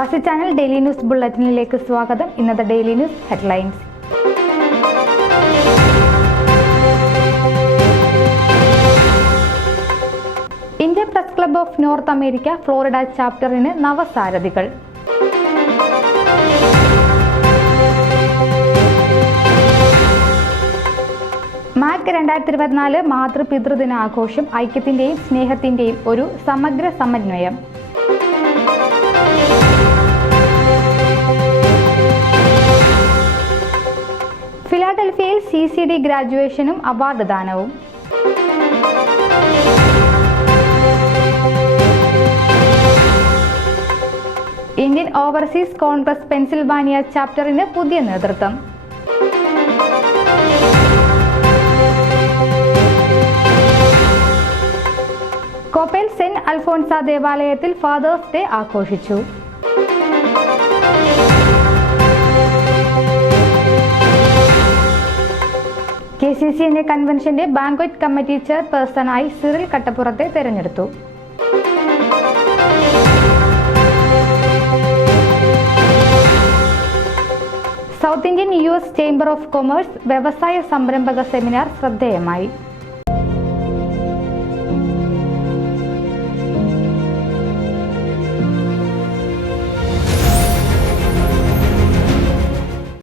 പ്രവാസി channel daily news ബുള്ളറ്റിനിലേക്ക് സ്വാഗതം. ഇന്നത്തെ daily news headlines. India Press Club of North America Florida ചാപ്റ്ററിന് നവസാരഥികൾ. മാക് 2024 മാതൃപിതൃദിനാഘോഷം ഐക്യത്തിന്റെയും സ്നേഹത്തിന്റെയും ഒരു സമഗ്ര സമന്വയം. ഫിലാഡൽഫിയയിൽ CCD ഗ്രാജുവേഷനും അവാർഡ് ദാനവും. ഇന്ത്യൻ ഓവർസീസ് കോൺഗ്രസ് പെൻസിൽവാനിയ ചാപ്റ്ററിന് പുതിയ നേതൃത്വം. കോപ്പയിൽ സെന്റ് അൽഫോൻസ ദേവാലയത്തിൽ ഫാദേഴ്സ് ഡേ ആഘോഷിച്ചു. KCCNA കൺവെൻഷന്റെ ബാങ്ക്വറ്റ് കമ്മിറ്റി ചെയർപേഴ്സണായി സിറിൽ കട്ടപ്പുറത്തെ തെരഞ്ഞെടുത്തു. South Indian US Chamber of Commerce വ്യവസായ സംരംഭക സെമിനാർ ശ്രദ്ധേയമായി.